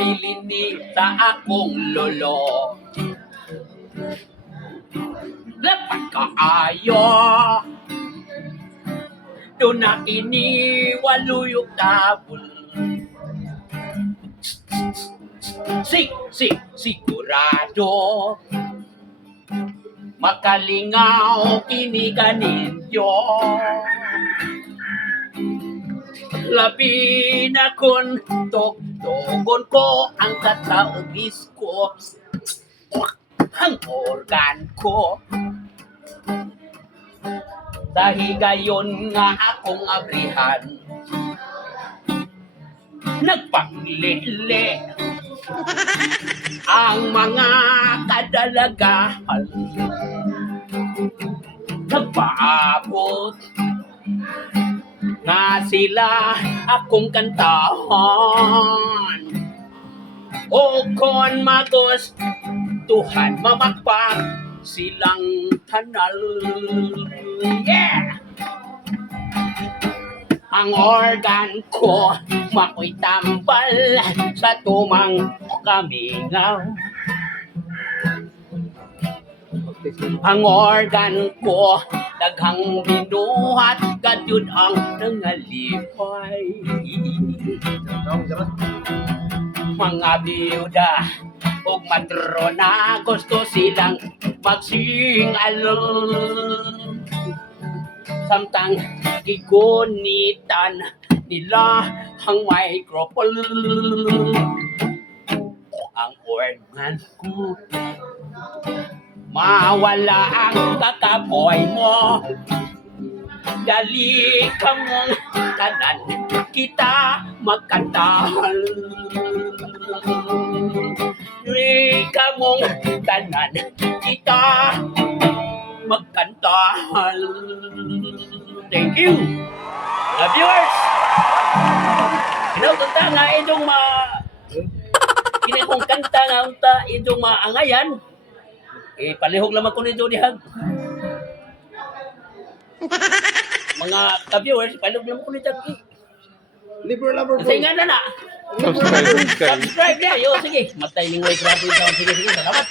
bilin ni sa akong lolo. Dapat kaayo doon na iniwaluyok tabul. Sigurado makalingaw kini kaninyo. Labi na kun tugtugon ko ang kataubis ko, ang organ ko. Dahil gayon nga akong abrihan, nagpanglili ang mga kadalagahan. Nagpaabot nga sila akong kantahan. O kon magustuhan mamakpak silang tanal. Yeah! Ang organ ko mako'y tambal sa tumang kamingaw. Ang organ ko daghang binuhat gadyod ang nangalipay. Mga biyuda ug matrona gusto silang magsing-along. Samtang igunitan nila ang microphone. Ang organ ko mawala ang kakaboy mo. Dali ka mong tanan kita magkantahan. Dali ka mong tanan kita magkantahan. Thank you. Viewers, kinakanta nga itong kinakong kanta nga unta itong maangayan. Palihog lang ako nito dihag. Mga ka-viewers, palihog lang ako nito. Libre lover Kasi nga na. Subscribe na. Yo, sige. Matay ning way. Sige, salamat.